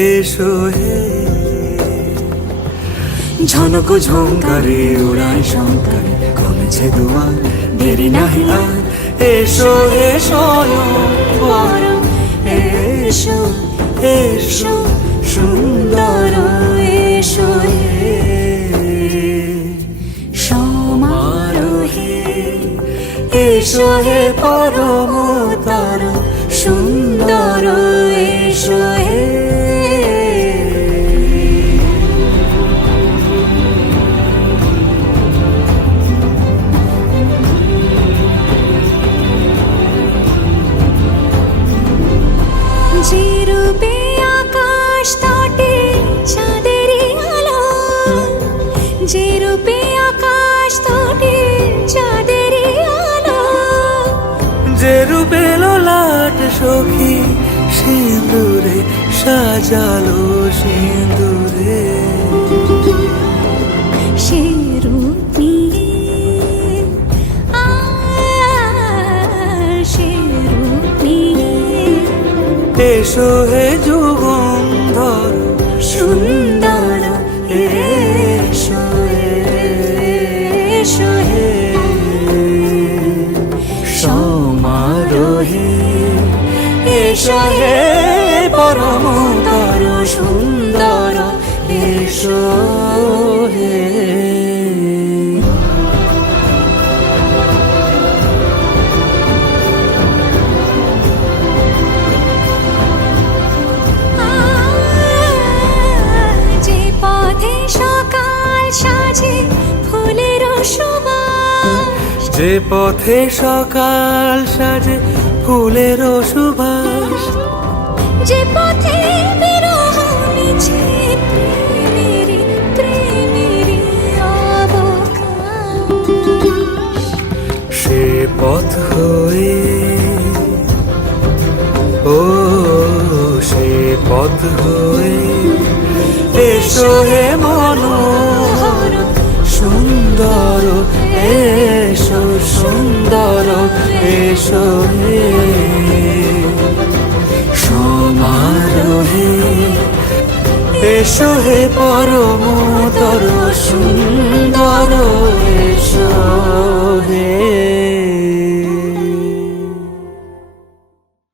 এসো হে। ঝনক ঝঙ্কারে উড়ায় শঙ্কারে কমেছে দুয়ার, দেরি নাহি আর। এসো এসো বরং এসো এসো সুন্দর এসো হে। সমারোহে এসো হে পরমতর সুন্দর এসো হে। যে রূপে আকাশ তটে চাঁদেরই আলো, যে রূপে আকাশ তটে চাঁদেরই আলো, যে রূপে ললাট সখী সিঁদুরে সাজালো সিঁদুরে। সে রূপ নিয়ে সে রূপ নিয়ে এসো হে যুগন্ধর সুন্দর এসো এসো হে। সমারোহে এসো হে পরমতর সুন্দর এসো হে। যে পথে সকাল সাজে ফুলের সুবাস, যে পথে বিরহ মিছে প্রেমেরই প্রেমেরই অবকাশ, সে পথ হয়ে ও সে পথ হয়ে এসো হে মনোহর সুন্দর এসো সুন্দর এসো হে। সমারোহে এসো হে পরমতর সুন্দর